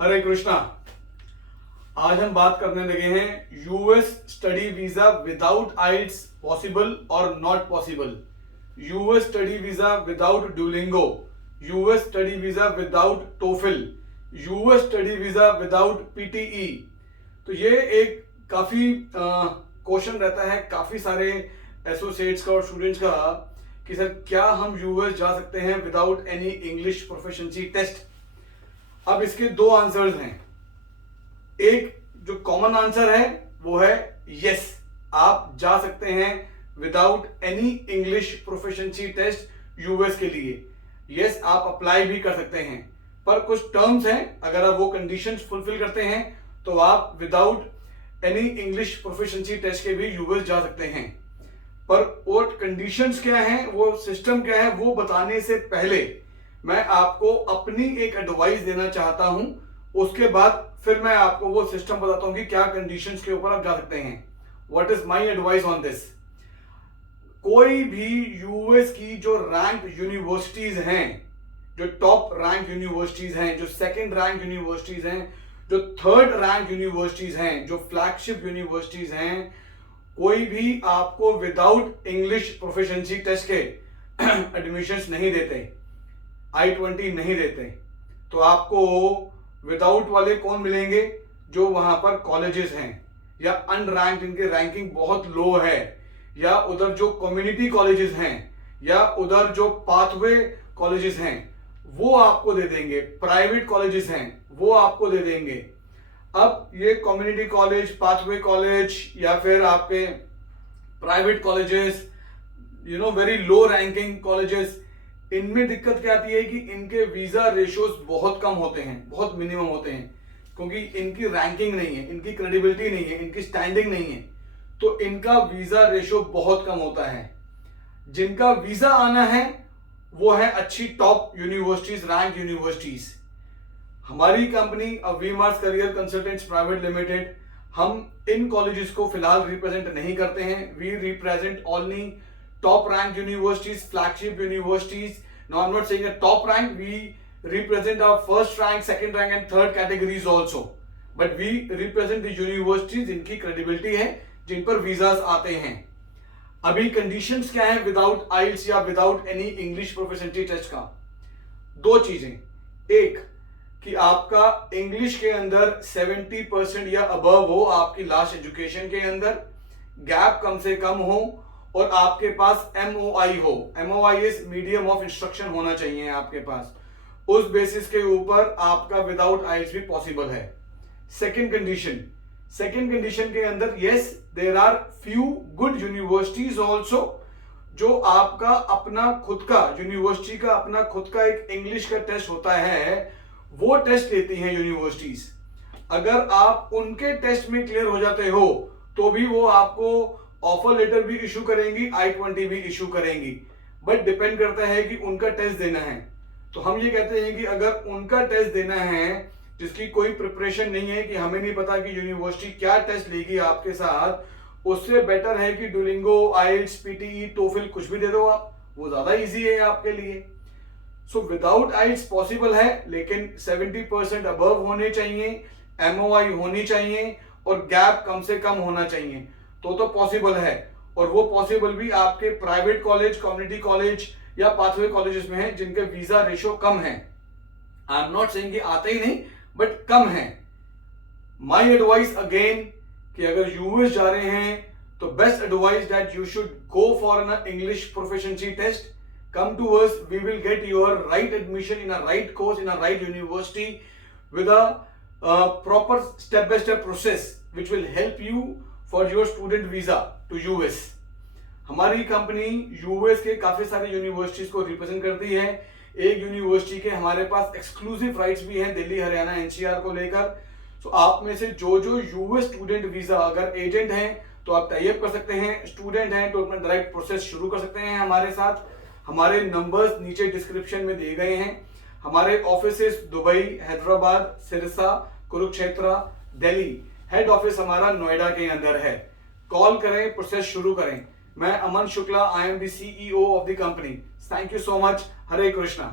हरे कृष्णा। आज हम बात करने लगे हैं यूएस स्टडी वीजा विदाउट आइल्स पॉसिबल और not possible, US study visa without Duolingo, US study visa without TOEFL, US study visa without PTE. तो ये एक काफी क्वेश्चन रहता है काफी सारे एसोसिएट्स का और स्टूडेंट्स का कि सर क्या हम यूएस जा सकते हैं without any English proficiency test. अब इसके दो आंसर्स हैं। एक जो कॉमन आंसर है वो है यस, आप जा सकते हैं without any English proficiency test US के लिए। यस, आप अप्लाई भी कर सकते हैं, पर कुछ टर्म्स हैं, अगर आप वो कंडीशंस फुलफिल करते हैं तो आप without any English proficiency test के भी यूएस जा सकते हैं। पर वो कंडीशंस क्या हैं, वो सिस्टम क्या है, वो बताने से पहले मैं आपको अपनी एक एडवाइस देना चाहता हूं। उसके बाद फिर मैं आपको वो सिस्टम बताता हूं कि क्या कंडीशंस के ऊपर आप जा सकते हैं। What is my advice on this. कोई भी यूएस की जो रैंक यूनिवर्सिटीज हैं, जो टॉप रैंक यूनिवर्सिटीज हैं, जो सेकंड रैंक यूनिवर्सिटीज हैं, जो थर्ड रैंक यूनिवर्सिटीज हैं, जो फ्लैगशिप यूनिवर्सिटीज हैं, कोई भी आपको विदाउट इंग्लिश प्रोफिशिएंसी टेस्ट के एडमिशंस नहीं देते, I-20 नहीं देते। तो आपको विदाउट वाले कौन मिलेंगे? जो वहां पर कॉलेजेस हैं या अनरैंक्ड, इनके रैंकिंग बहुत लो है, या उधर जो कम्युनिटी कॉलेजेस हैं, या उधर जो पाथवे कॉलेजेस हैं वो आपको दे देंगे। प्राइवेट कॉलेजेस हैं वो आपको दे देंगे। अब ये कम्युनिटी कॉलेज, पाथवे कॉलेज या फिर आपके private colleges, very low ranking colleges, इनमें दिक्कत क्या आती है कि इनके वीजा रेशियोज बहुत कम होते हैं, बहुत मिनिमम होते हैं, क्योंकि इनकी रैंकिंग नहीं है, इनकी क्रेडिबिलिटी नहीं है, इनकी स्टैंडिंग नहीं है, तो इनका वीजा रेशियो बहुत कम होता है। जिनका वीजा आना है वो है अच्छी टॉप यूनिवर्सिटीज, रैंक यूनिवर्सिटीज। हमारी company We Mars Career Consultants Private Limited, हम इन कॉलेजेस को फिलहाल रिप्रेजेंट नहीं करते हैं। We represent only top rank universities, flagship universities. Now I'm not saying a top rank, we represent our first rank, second rank and third categories also, but we represent the universities जिनकी credibility है, जिन पर visas आते हैं। अभी conditions क्या है without IELTS या without any English proficiency test का? दो चीजें। एक कि आपका इंग्लिश के अंदर 70% या अबव हो, आपकी लास्ट एजुकेशन के अंदर गैप कम से कम हो, और आपके पास MOI हो। MOI is medium of instruction होना चाहिए आपके पास। उस बेसिस के ऊपर आपका विदाउट आइल्स भी पॉसिबल है। सेकंड कंडीशन के अंदर yes, there are few good universities also, जो आपका अपना खुद का यूनिवर्सिटी का अपना खुद का एक इंग्लिश का टेस्ट होता है, वो टेस्ट लेती हैं यूनिवर्सिटीज। अगर आप उनके टेस्ट में क्लियर हो जाते हो तो भी वो आपको ऑफर लेटर भी इशू करेंगी, I-20 भी इशू करेंगी, बट डिपेंड करता है कि उनका टेस्ट देना है। तो हम ये कहते हैं कि अगर उनका टेस्ट देना है जिसकी कोई प्रिपरेशन नहीं है, कि हमें नहीं पता कि यूनिवर्सिटी क्या टेस्ट लेगी आपके साथ, उससे बेटर है कि डुओलिंगो, आइल्स, पीटीई, टोफिल कुछ भी दे दो आप, वो ज्यादा इजी है आपके लिए। सो विदाउट आइल्स पॉसिबल है, लेकिन 70% अबव होने चाहिए, MOI होनी चाहिए और गैप कम से कम होना चाहिए, तो पॉसिबल है। और वो पॉसिबल भी आपके प्राइवेट कॉलेज, कम्युनिटी कॉलेज या पाथवे कॉलेजेस में है, जिनके वीजा रेशियो कम है। आई एम नॉट सेइंग कि आते ही नहीं, बट कम है। माय एडवाइस अगेन कि अगर यूएस जा रहे हैं तो best advice that you should go for an English proficiency test. Come to us, we will get your right admission in a right course, in a right university with a proper step-by-step process which will help you for your student visa to US। हमारी company US के काफी सारे universities को represent करती है। एक university के हमारे पास एक्सक्लूसिव राइट्स भी हैं दिल्ली, हरियाणा, NCR को लेकर। तो आप में से जो यूएस स्टूडेंट वीजा, अगर एजेंट हैं तो आप टाई अप कर सकते हैं, स्टूडेंट हैं तो अपना डायरेक्ट प्रोसेस शुरू कर सकते हैं हमारे साथ। हमारे नंबर्स नीचे डिस्क्रिप्शन में दिए गए हैं। हमारे offices Dubai, Hyderabad, Sirsa, Kurukshetra, Delhi. Head office हमारा नोएडा के अंदर है। कॉल करें, प्रोसेस शुरू करें। मैं Aman Shukla, I am the CEO of the company. Thank you so much. Hare Krishna.